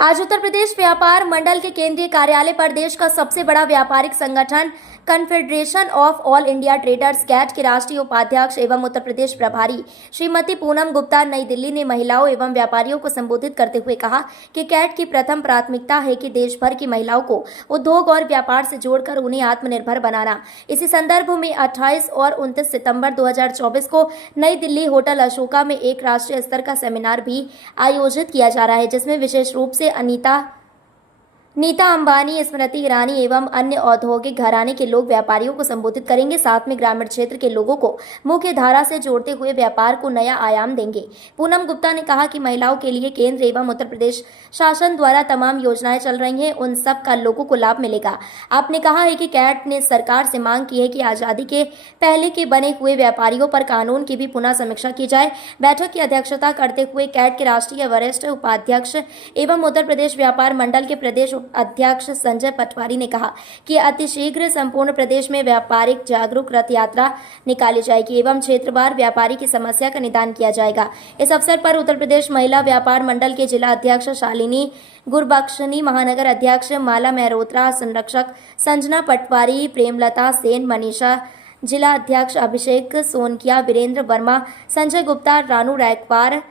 आज उत्तर प्रदेश व्यापार मंडल के केंद्रीय कार्यालय पर देश का सबसे बड़ा व्यापारिक संगठन confederation of all India traders CAT के राष्ट्रीय उपाध्यक्ष एवं उत्तर प्रदेश प्रभारी श्रीमती पूनम गुप्ता नई दिल्ली ने महिलाओं एवं व्यापारियों को संबोधित करते हुए कहा कि कैट की प्रथम प्राथमिकता है कि देश भर की महिलाओं को उद्योग और व्यापार से जोड़कर उन्हें आत्मनिर्भर बनाना। इसी संदर्भ में 28 और 29 सितंबर 2024 को नई दिल्ली होटल अशोका में एक राष्ट्रीय स्तर का सेमिनार भी आयोजित किया जा रहा है, जिसमें विशेष रूप से नीता अंबानी, स्मृति ईरानी एवं अन्य औद्योगिक घराने के लोग व्यापारियों को संबोधित करेंगे। साथ में ग्रामीण क्षेत्र के लोगों को मुख्य धारा से जोड़ते हुए व्यापार को नया आयाम देंगे। पूनम गुप्ता ने कहा कि महिलाओं के लिए केंद्र एवं उत्तर प्रदेश शासन द्वारा तमाम योजनाएं चल रही हैं, उन सब का लोगों को लाभ मिलेगा। आपने कहा है कि कैट ने सरकार से मांग की है कि आज़ादी के पहले के बने हुए व्यापारियों पर कानून की भी पुनः समीक्षा की जाए। बैठक की अध्यक्षता करते हुए कैट के राष्ट्रीय वरिष्ठ उपाध्यक्ष एवं उत्तर प्रदेश व्यापार मंडल के प्रदेश अध्यक्ष संजय पटवारी ने कहा कि अतिशीघ्र संपूर्ण प्रदेश में व्यापारिक जागरूक रथ यात्रा निकाली जाएगी एवं क्षेत्रवार व्यापारी की समस्या का निदान किया जाएगा। इस अवसर पर उत्तर प्रदेश महिला व्यापार मंडल के जिला अध्यक्ष शालिनी गुरबख्शनी, महानगर अध्यक्ष माला मेहरोत्रा, संरक्षक संजना पटवारी, प्रेमलता सेन, मनीषा, जिला अध्यक्ष अभिषेक सोनकिया, वीरेंद्र वर्मा, संजय गुप्ता, रानू रायकवार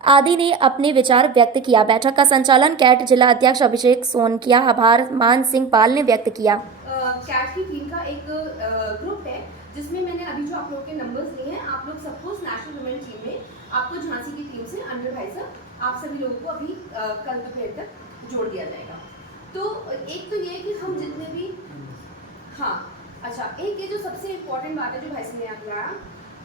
आदि ने अपने विचार व्यक्त किया। बैठक का संचालन कैट जिला अध्यक्ष अभिषेक सोनकिया, आभार मान सिंह पाल ने व्यक्त किया। कैट की टीम का एक ग्रुप है जिसमें मैंने अभी जो आप लोगों के नंबर्स लिए हैं, आप लोग सपोज नेशनल वुमेन टीम में आपको झांसी की टीम से अंडर भाई साहब आप सभी लोगों को अभी कल दोपहर तक जोड़ दिया जाएगा। तो एक तो ये कि हम जितने भी एक ये जो सबसे इम्पोर्टेंट बात है जो भाई साहब ने यहाँ लाया,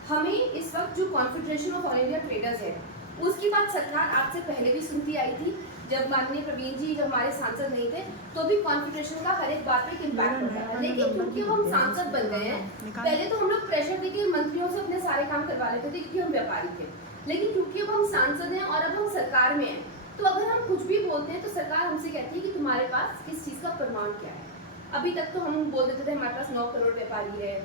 हमें इस वक्त जो confederation of all India traders है उसकी बात सरकार आपसे पहले भी सुनती आई थी। जब माननीय प्रवीण जी जब हमारे सांसद नहीं थे तो भी कॉन्फेडरेशन का हर एक बात पे इम्पैक्ट होता है, लेकिन क्योंकि हम सांसद बन गए हैं, पहले तो हम लोग प्रेशर देके मंत्रियों से अपने सारे काम करवा लेते थे क्योंकि हम व्यापारी थे, लेकिन क्योंकि अब हम सांसद हैं और अब हम सरकार में हैं, तो अगर हम कुछ भी बोलते हैं तो सरकार हमसे कहती है कि तुम्हारे पास किस चीज़ का प्रमाण क्या है। अभी तक तो हम बोल देते थे हमारे पास 9 करोड़ व्यापारी है,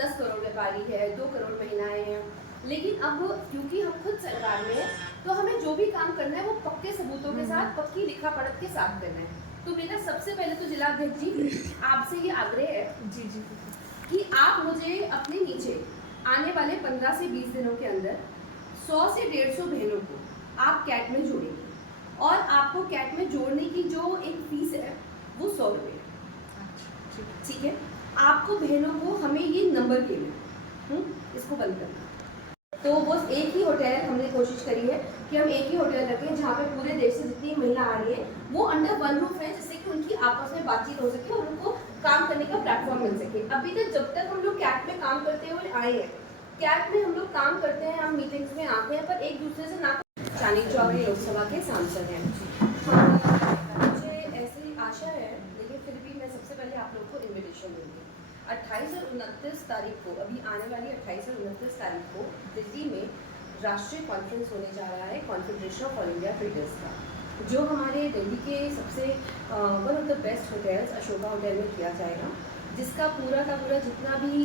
10 करोड़ व्यापारी है, 2 करोड़ महिलाएं हैं, लेकिन अब क्योंकि हम खुद सरकार में हैं तो हमें जो भी काम करना है वो पक्के सबूतों के साथ, पक्की लिखा पढ़त के साथ करना है। तो मेरा सबसे पहले तो जिला अध्यक्ष जी आपसे ये आग्रह है जी कि आप मुझे अपने नीचे आने वाले 15 से 20 दिनों के अंदर 100 से 150 बहनों को आप कैट में जोड़ेंगे और आपको कैट में जोड़ने की जो एक फीस है वो 100 रुपये, ठीक है। आपको बहनों को हमें ये नंबर देना, इसको बंद करना। तो वो एक ही होटल हमने कोशिश करी है कि हम एक ही होटल रखें जहाँ पे पूरे देश से जितनी महिला आ रही है वो अंडर वन रूफ है, जिससे कि उनकी आपस में बातचीत हो सके और उनको काम करने का प्लेटफॉर्म मिल सके। अभी तक जब तक हम लोग कैट में काम करते हुए आए हैं, कैट में हम लोग काम करते हैं, हम मीटिंग्स में आते हैं, पर एक दूसरे से ना चांदनी चौक लोकसभा के सांसद हैं। मुझे ऐसी आशा है, लेकिन फिर भी मैं सबसे पहले आप लोग को इन्विटेशन दूंगी 28 और 29 तारीख को, अभी आने वाली 28 और 29 तारीख को दिल्ली में राष्ट्रीय कॉन्फ्रेंस होने जा रहा है confederation of all India traders का, जो हमारे दिल्ली के सबसे one of the best hotels Ashoka hotel में किया जाएगा, जिसका पूरा का पूरा जितना भी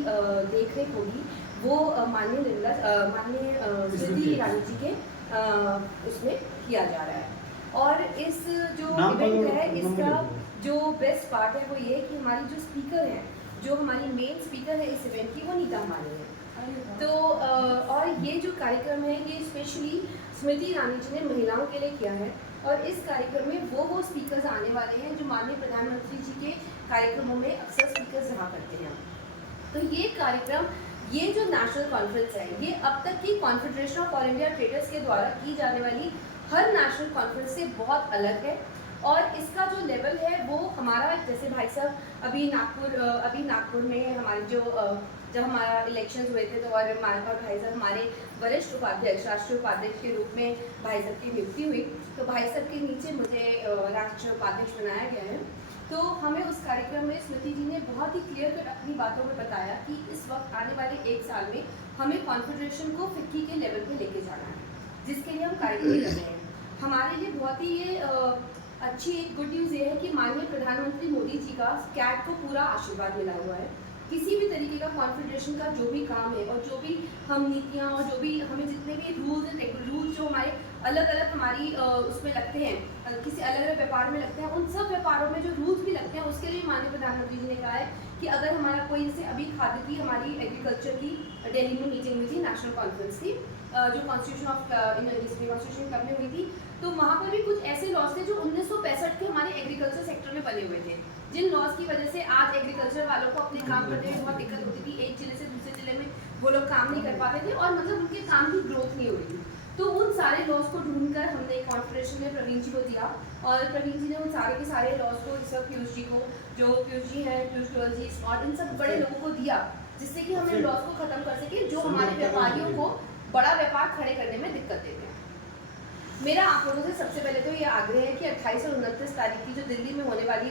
देख रेख होगी वो माननीय स्मृति ईरानी जी के उसमें किया जा रहा है। और इस जो इवेंट है इसका जो बेस्ट पार्ट है वो ये कि हमारी जो स्पीकर हैं, जो हमारी मेन स्पीकर है इस इवेंट की, वो नीता अंबानी है। तो और ये जो कार्यक्रम है ये स्पेशली स्मृति ईरानी जी ने महिलाओं के लिए किया है, और इस कार्यक्रम में वो स्पीकर्स आने वाले हैं जो माननीय प्रधानमंत्री जी के कार्यक्रमों में अक्सर स्पीकर्स रहा करते हैं। तो ये कार्यक्रम, ये जो नेशनल कॉन्फ्रेंस है, ये अब तक की confederation of all India traders के द्वारा की जाने वाली हर नेशनल कॉन्फ्रेंस से बहुत अलग है। और इसका जो लेवल है वो हमारा, जैसे भाई साहब अभी नागपुर में हमारी जो जब हमारा इलेक्शंस हुए थे तो और भाई साहब हमारे वरिष्ठ उपाध्यक्ष, राष्ट्रीय उपाध्यक्ष के रूप में भाई साहब की नियुक्ति हुई, तो भाई साहब के नीचे मुझे राष्ट्रीय उपाध्यक्ष बनाया गया है। तो हमें उस कार्यक्रम में स्मृति जी ने बहुत ही क्लियर कट अपनी बातों में बताया कि इस वक्त आने वाले 1 साल में हमें कॉन्फेडरेशन को फिक्की के लेवल पे लेके जाना है, जिसके लिए हम कार्यक्रम कर रहे हैं। हमारे लिए बहुत ही ये अच्छी एक गुड न्यूज़ ये है कि माननीय प्रधानमंत्री मोदी जी का कैट को पूरा आशीर्वाद मिला हुआ है। किसी भी तरीके का कॉन्फेडरेशन का जो भी काम है और जो भी हम नीतियाँ और जो भी हमें जितने भी रूल्स जो हमारे अलग अलग हमारी उसमें लगते हैं, किसी अलग अलग व्यापार में लगते हैं, उन सब व्यापारों में जो रूल्स भी लगते हैं उसके लिए माननीय प्रधानमंत्री जी ने कहा है कि अगर हमारा कोई, जैसे अभी खाद्य की हमारी एग्रीकल्चर की दिल्ली में मीटिंग हुई थी, नेशनल कॉन्फ्रेंस थी, जो कॉन्स्टिट्यूशन क्लब में हुई थी, तो वहाँ पर भी कुछ ऐसे लॉज थे जो 1965 के हमारे एग्रीकल्चर सेक्टर में बने हुए थे, जिन लॉज की वजह से आज एग्रीकल्चर वालों को अपने काम करने में बहुत दिक्कत होती थी। एक जिले से दूसरे जिले में वो लोग काम नहीं कर पाते थे और मतलब उनके काम की ग्रोथ नहीं हो रही थी। तो उन सारे लॉज को ढूंढकर हमने कॉन्फ्रेंस में प्रवीण जी को दिया और प्रवीण जी ने उन सारे के सारे लॉज को सब पीयूष जी को, जो पीयूष जी हैं, पीयूष गोयल जी और इन सब बड़े लोगों को दिया, जिससे कि हम इन लॉज को खत्म कर सके जो हमारे व्यापारियों को बड़ा व्यापार खड़े करने में दिक्कत देते हैं। मेरा आप लोगों से सबसे पहले तो ये आग्रह है कि 28 और 29 तारीख की जो दिल्ली में होने वाली